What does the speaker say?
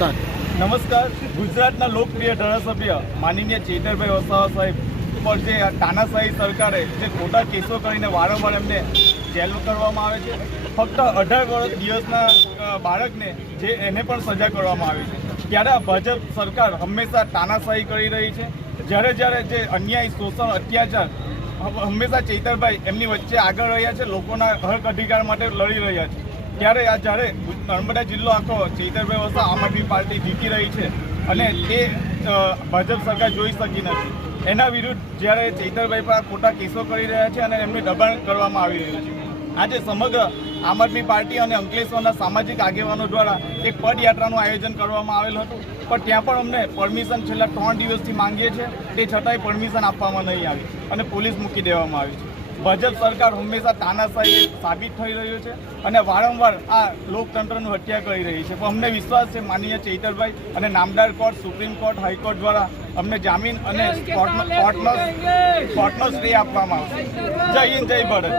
નમસ્કાર. ગુજરાતના લોકપ્રિય ધારાસભ્ય માનનીય ચેતરભાઈ વસાવા સાહેબ પર જે તાનાશાહી સરકારે જે ખોટા કેસો કરીને વારંવાર એમને જેલ કરવામાં આવે છે. ફક્ત 18 દિવસના બાળકને એને પણ સજા કરવામાં આવી છે. ત્યારે આ ભાજપ સરકાર હંમેશા તાનાશાહી કરી રહી છે. જ્યારે જે અન્યાય, શોષણ, અત્યાચાર હંમેશા ચેતરભાઈ એમની વચ્ચે આગળ રહ્યા છે, લોકોના હક અધિકાર માટે લડી રહ્યા છે. ત્યારે જ્યારે નર્મદા જિલ્લો આખો ચેતરભાઈ વસાવા આમ આદમી પાર્ટી જીતી રહી છે અને તે ભાજપ સરકાર જોઈ શકી નથી. એના વિરુદ્ધ જ્યારે ચેતરભાઈ પર ખોટા કેસો કરી રહ્યા છે અને એમને દબાણ કરવામાં આવી રહ્યું છે. આજે સમગ્ર આમ આદમી પાર્ટી અને અંકલેશ્વરના સામાજિક આગેવાનો દ્વારા એક પદયાત્રાનું આયોજન કરવામાં આવેલું હતું, પણ ત્યાં પણ અમને પરમિશન છેલ્લા 3 દિવસથી માંગીએ છીએ, તે છતાંય પરમિશન આપવામાં નહીં આવી અને પોલીસ મૂકી દેવામાં આવી છે. ભાજપ સરકાર હંમેશા તાનાશાહી સાબિત થઈ રહ્યું છે અને વારંવાર આ લોકતંત્રનું હત્યા કરી રહી છે. પણ અમને વિશ્વાસ છે માનનીય ચેતરભાઈ અને નામદાર કોર્ટ, સુપ્રીમ કોર્ટ, હાઈકોર્ટ દ્વારા અમને જામીન અને કોર્ટનો સ્ટે આપવામાં આવશે. જય હિન્દ, જય ભારત.